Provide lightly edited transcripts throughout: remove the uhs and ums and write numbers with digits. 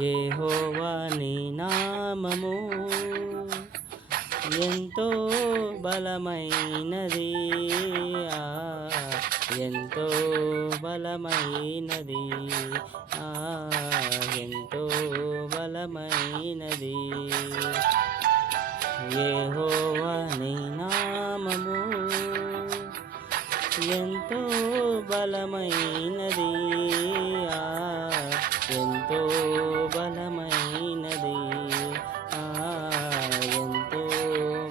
యెహోవా నీ నామము ఎంతో బలమైనది. ఆ ఎంతో బలమైనది. ఆ ఎంతో బలమైనది. యెహోవా నీ నామము ఎంతో బలమైనది. ఆ ఎంతో బలమైనది. ఆ ఎంతో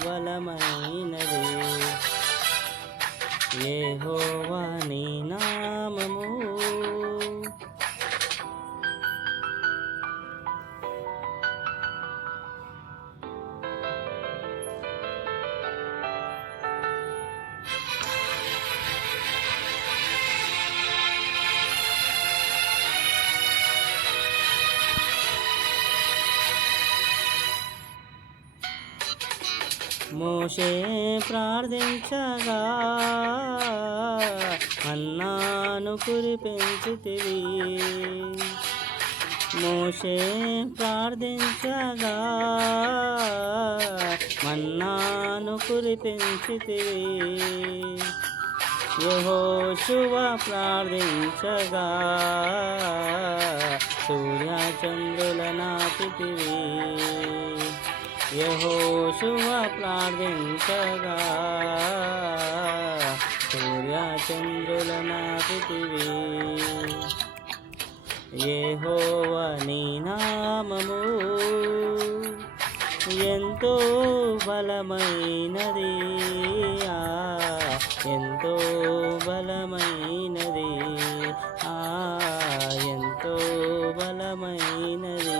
బలమైనది. యెహోవా నీ నామము. మోషే ప్రార్థించగా మన్నాను కురిపించితివి. మోషే ప్రార్థించగా మన్నాను కురిపించితివి. యెహోషువ ప్రార్థించగా సూర్యచంద్రుల నాటితివి. యెహోషువ ప్రార్థించగా సూర్యచంద్రుల నాటితివి. యెహోవా నీ నామము ఎంతో బలమైనది. ఆ ఎంతో బలమైనది. ఆ ఎంతో బలమైనది.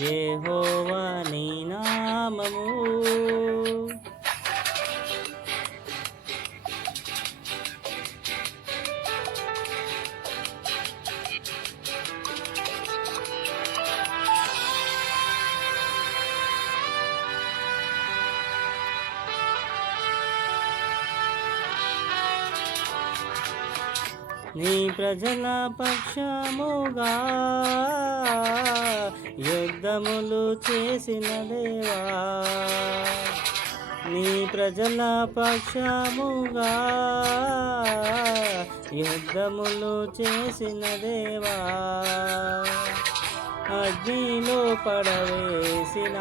యెహోవా నీ నామము. నీ ప్రజల పక్షముగా యుద్ధములు చేసిన దేవా. నీ ప్రజల పక్షముగా యుద్ధములు చేసిన దేవా. అగ్నిలో పడవేసిన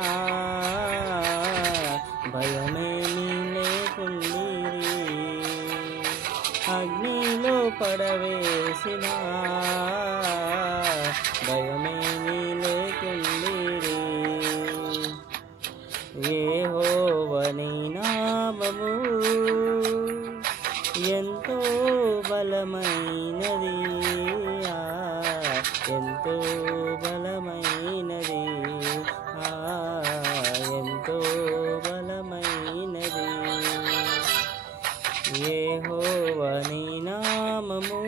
భయమేమీ లేకుండిరి. అగ్నిలో పడవేసిన భయమేమీ లేకుండిరి. యెహోవా నీ నామము ఎంతో బలమైనది. ఆ ఎంతో బలమైనది. ఆ ఎంతో బలమైనది. యెహోవా నీ నామము.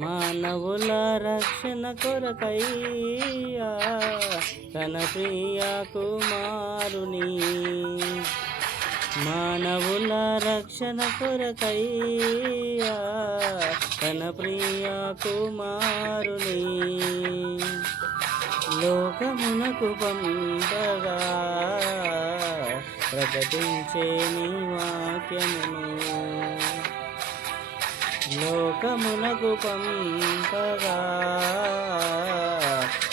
మానవుల రక్షణ కొరకయ్యా తన ప్రియ కుమారుని. మానవుల రక్షణ కొరకయ్యా తన ప్రియ కుమారుని లోకమునకు పంపగా ప్రకటించే నీ వాక్యమును. లోకమునకు పంపగా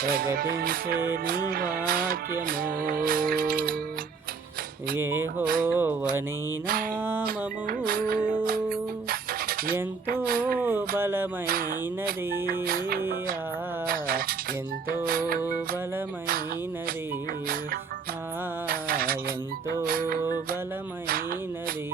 ప్రకటించే నీ వాక్యము. యెహోవా నీ నామము ఎంతో బలమైనది. ఆ ఎంతో బలమైనది. ఆ ఎంతో బలమైనది.